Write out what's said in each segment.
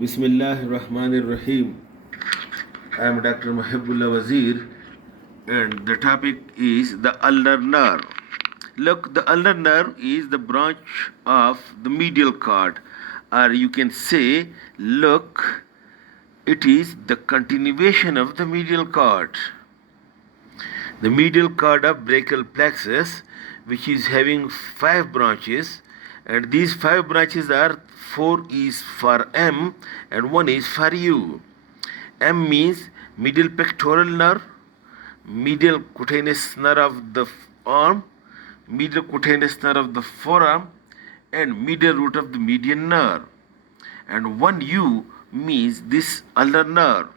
Bismillahir Rahmanir Rahim. I am Dr. Mohibullah Wazir, and the topic is the ulnar nerve. Look, the ulnar nerve is the branch of the medial cord, or you can say, look, it is the continuation of the medial cord. The medial cord of brachial plexus, which is having 5 branches, and these 5 branches are 4 is for M and 1 is for U. M means medial pectoral nerve, medial cutaneous nerve of the arm, medial cutaneous nerve of the forearm, and medial root of the median nerve. And 1U means this ulnar nerve.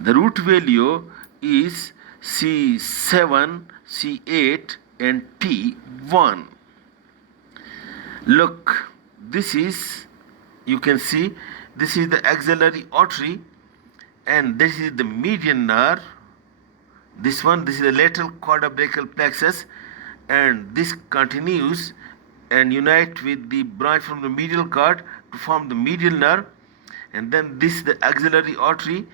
The root value is C7, C8, and T1. Look, this is, you can see, this is the axillary artery, and this is the median nerve. This is the lateral cord of brachial plexus, and this continues and unite with the branch from the medial cord to form the medial nerve, and then this is the axillary artery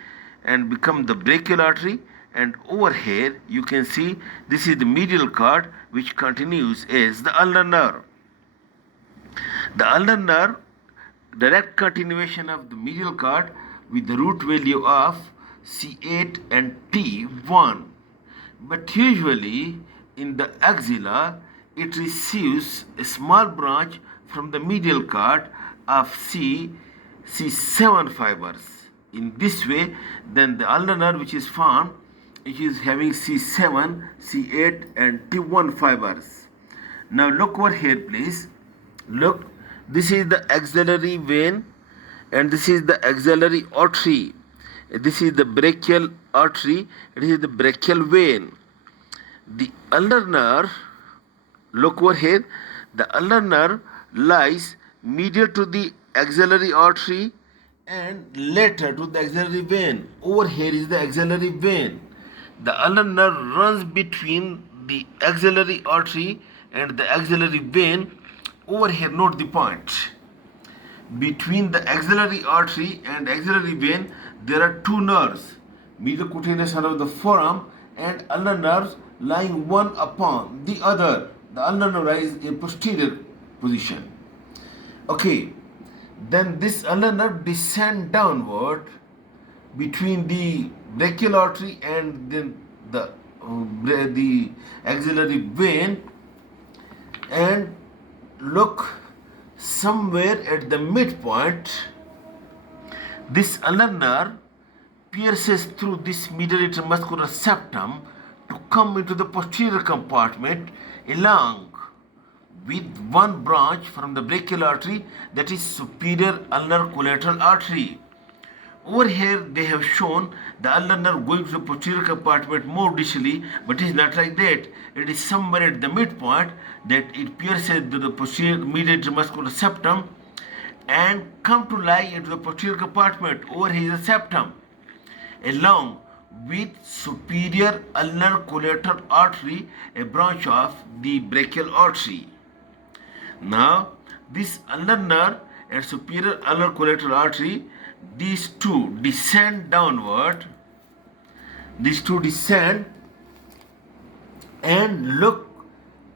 and become the brachial artery, and over here you can see this is the medial cord which continues as the ulnar nerve. The ulnar nerve, direct continuation of the medial cord with the root value of C8 and T1. But usually in the axilla, it receives a small branch from the medial cord of C7 fibers. In this way, then the ulnar nerve which is formed, it is having C7, C8 and T1 fibers. Now look over here please. Look, this is the axillary vein and this is the axillary artery. This is the brachial artery, this is the brachial vein. The ulnar nerve, look over here, the ulnar nerve lies medial to the axillary artery and later to the axillary vein. Over here is the axillary vein. The ulnar nerve runs between the axillary artery and the axillary vein. Over here, note the point. Between the axillary artery and axillary vein, there are 2 nerves, medial cutaneous nerve of the forearm and ulnar nerves lying one upon the other. The ulnar nerve lies in posterior position. Okay, then this ulnar nerve descend downward between the brachial artery and then the axillary vein, and look, somewhere at the midpoint, this ulnar nerve pierces through this medial intramuscular septum to come into the posterior compartment along with one branch from the brachial artery, that is superior ulnar collateral artery. Over here they have shown the ulnar nerve going to the posterior compartment more distally, but it is not like that. It is somewhere at the midpoint that it pierces to the posterior medial intramuscular septum and come to lie into the posterior compartment. Over here is the septum along with superior ulnar collateral artery, a branch of the brachial artery. Now this ulnar nerve and superior ulnar collateral artery, these two descend downward. These two descend, and look,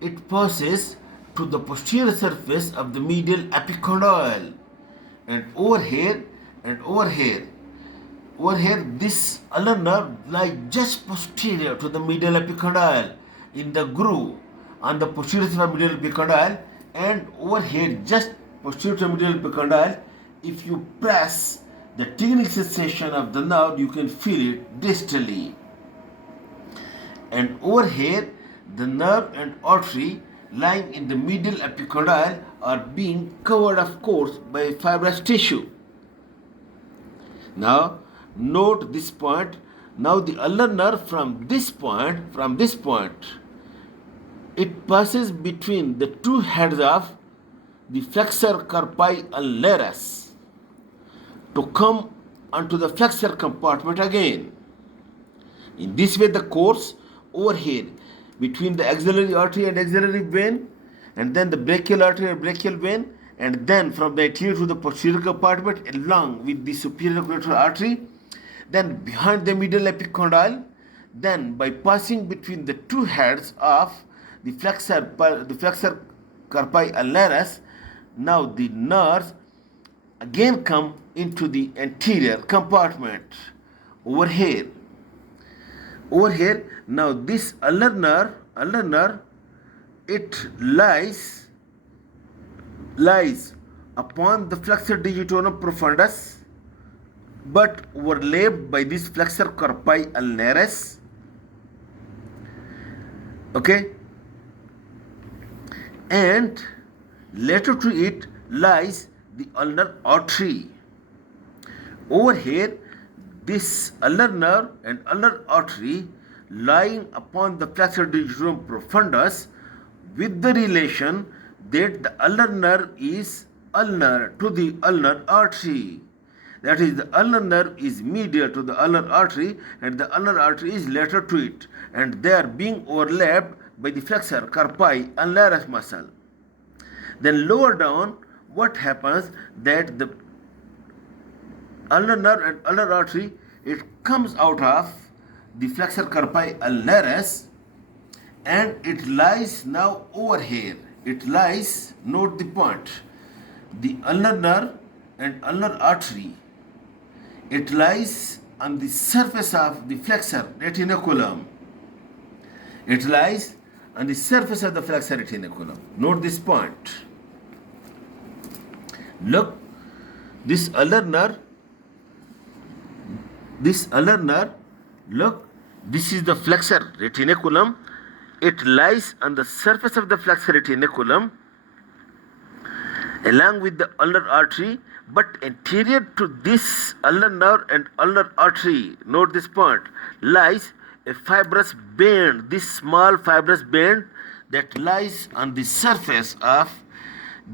it passes to the posterior surface of the medial epicondyle, and over here and over here. Over here, this ulnar nerve lies just posterior to the medial epicondyle in the groove on the posterior surface of medial epicondyle, and over here just posterior to the medial epicondyle, if you press the tingling sensation of the nerve, you can feel it distally. And over here, the nerve and artery lying in the medial epicondyle are being covered, of course, by fibrous tissue. Now, note this point. Now, the ulnar nerve from this point, it passes between the 2 heads of the flexor carpi ulnaris to come onto the flexor compartment again. In this way, the course over here between the axillary artery and axillary vein, and then the brachial artery and brachial vein, and then from the anterior to the posterior compartment along with the superior equatorial artery, then behind the medial epicondyle, then by passing between the two heads of the flexor carpi ulnaris. Now the nerves again come into the anterior compartment over here. Now this ulnar nerve, it lies upon the flexor digitorum profundus, but overlapped by this flexor carpi ulnaris. Okay, and later to it lies the ulnar artery. Over here, this ulnar nerve and ulnar artery lying upon the flexor digitorum profundus, with the relation that the ulnar nerve is ulnar to the ulnar artery. That is, the ulnar nerve is medial to the ulnar artery and the ulnar artery is lateral to it, and they are being overlapped by the flexor carpi ulnaris muscle. Then lower down, what happens that the ulnar nerve and ulnar artery, it comes out of the flexor carpi ulnaris and it lies now over here. It lies, note the point, the ulnar nerve and ulnar artery, it lies on the surface of the flexor retinaculum. It lies on the surface of the flexor retinaculum. Note this point. Look, this ulnar nerve, look, this is the flexor retinaculum. It lies on the surface of the flexor retinaculum along with the ulnar artery, but anterior to this ulnar nerve and ulnar artery, note this point, lies a fibrous band, this small fibrous band that lies on the surface of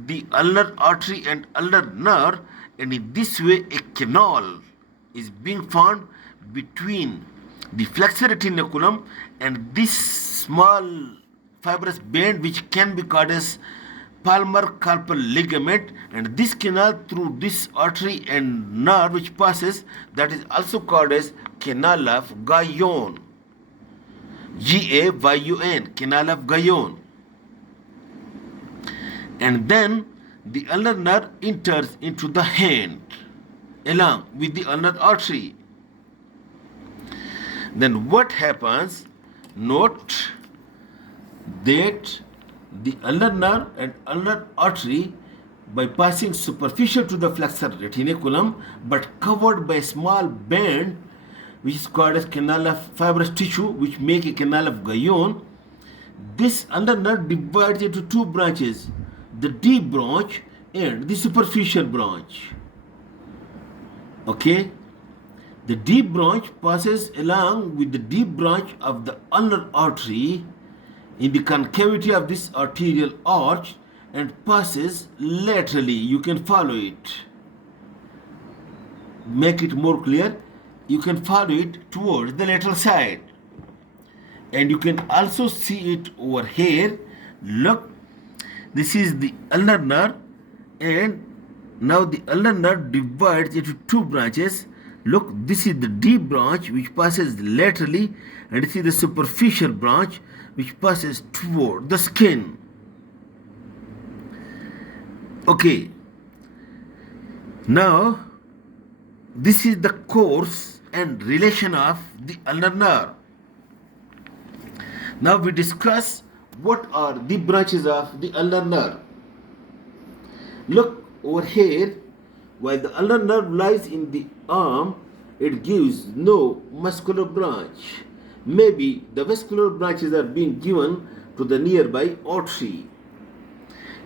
the ulnar artery and ulnar nerve, and in this way a canal is being formed between the flexor retinaculum and this small fibrous band, which can be called as palmar carpal ligament, and this canal through this artery and nerve which passes, that is also called as canal of Guyon. G-A-Y-U-N, canal of Guyon. And then the ulnar nerve enters into the hand along with the ulnar artery. Then what happens? Note that the ulnar nerve and ulnar artery, by passing superficial to the flexor retinaculum but covered by a small band which is called as canal of fibrous tissue, which make a canal of Guyon, this ulnar nerve divides into two branches, the deep branch and the superficial branch. Okay, the deep branch passes along with the deep branch of the ulnar artery in the concavity of this arterial arch and passes laterally. You can follow it. Make it more clear. You can follow it towards the lateral side. And you can also see it over here. Look, this is the ulnar nerve, and now the ulnar nerve divides into two branches. Look, this is the deep branch which passes laterally, and this is the superficial branch which passes toward the skin. Okay, now this is the course and relation of the ulnar nerve. Now we discuss what are the branches of the ulnar nerve. Look over here, while the ulnar nerve lies in the arm, it gives no muscular branch. Maybe the vascular branches are being given to the nearby artery.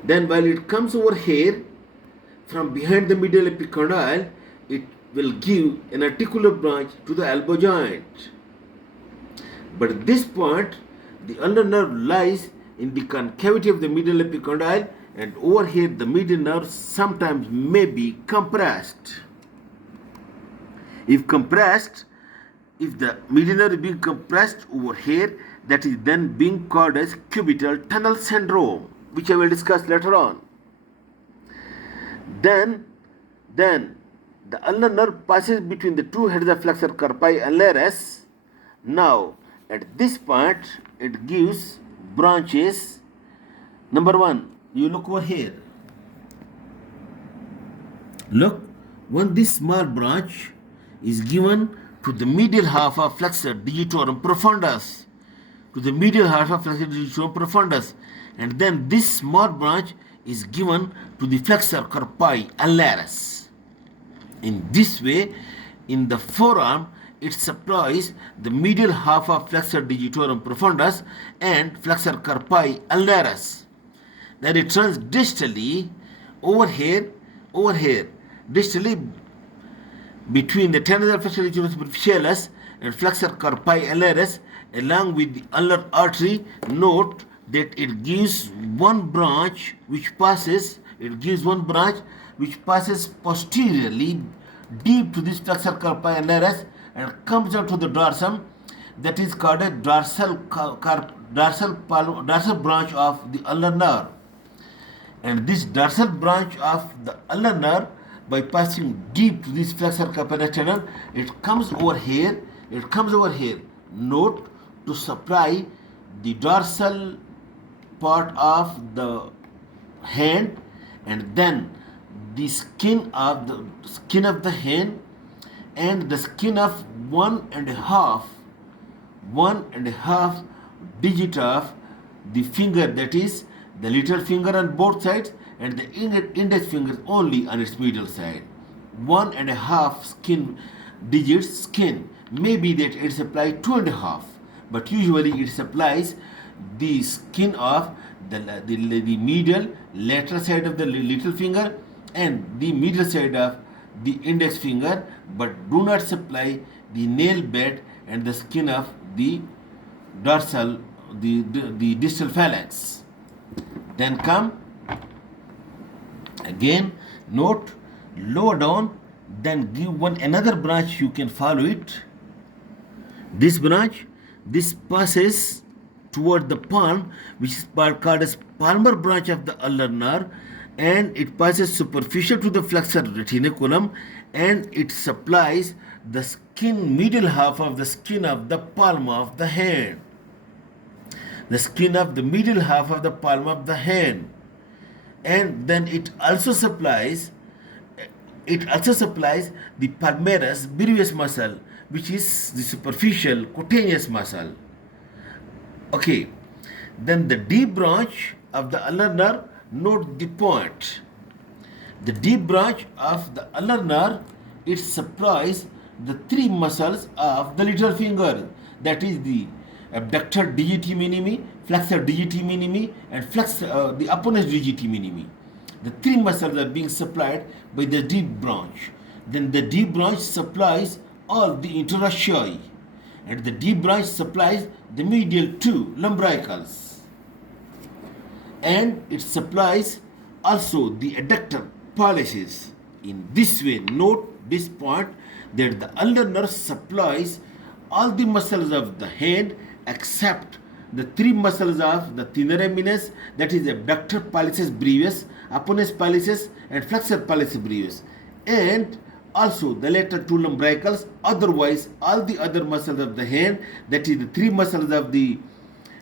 Then while it comes over here, from behind the medial epicondyle, it will give an articular branch to the elbow joint. But at this point, the ulnar nerve lies in the concavity of the medial epicondyle, and over here the median nerve sometimes may be compressed. If the median nerve is being compressed over here, that is then being called as cubital tunnel syndrome, which I will discuss later on. Then the ulnar nerve passes between the two heads of flexor carpi and lares. Now, at this point, it gives branches. Number one, you look over here. Look, when this small branch is given to the medial half of flexor digitorum profundus, and then this small branch is given to the flexor carpi and lares. In this way, in the forearm, it supplies the medial half of flexor digitorum profundus and flexor carpi and lares. Then it runs distally over here, distally between the tendon flexor digitorum superficialis and flexor carpi and lares, along with the ulnar artery. Note that it gives one branch which passes posteriorly deep to this flexor carpi and lares and comes out to the dorsum. That is called a dorsal branch of the ulnar nerve. And this dorsal branch of the ulnar nerve, by passing deep to this flexor carpi and lares, it comes over here. Note, to supply the dorsal part of the hand, and then the skin of the hand and the skin of one and a half digit of the finger, that is the little finger on both sides and the index finger only on its middle side. 1.5 digits skin. Maybe that it supplies 2.5, but usually it supplies the skin of the medial lateral side of the little finger and the medial side of the index finger, but do not supply the nail bed and the skin of the dorsal, the distal phalanx. Then come again, note, lower down, then give another branch, you can follow it. This branch, this passes toward the palm, which is called as palmar branch of the ulnar nerve, and it passes superficial to the flexor retinaculum, and it supplies the skin, medial half of the skin of the palm of the hand. The skin of the medial half of the palm of the hand. And then it also supplies the palmaris brevis muscle, which is the superficial cutaneous muscle. Okay, then the deep branch of the ulnar nerve, note the point. The deep branch of the ulnar nerve, it supplies the three muscles of the little finger, that is the abductor digiti minimi, flexor digiti minimi, and the opponent's digiti minimi. The three muscles are being supplied by the deep branch. Then the deep branch supplies all the interossei, and the deep branch supplies the medial two lumbricals, and it supplies also the adductor pollicis. In this way, note this point, that the ulnar nerve supplies all the muscles of the hand except the three muscles of the thenar eminence, that is abductor pollicis brevis, opponens pollicis, and flexor pollicis brevis, and also the lateral two lumbricals. Otherwise, all the other muscles of the hand, that is the three muscles of the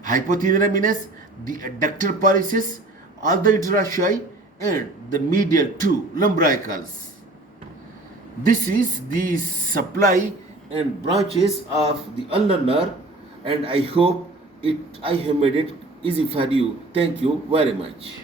hypothenar eminence, the adductor pollicis, all the interossei, and the medial two lumbricals. This is the supply and branches of the ulnar nerve, and I hope I have made it easy for you. Thank you very much.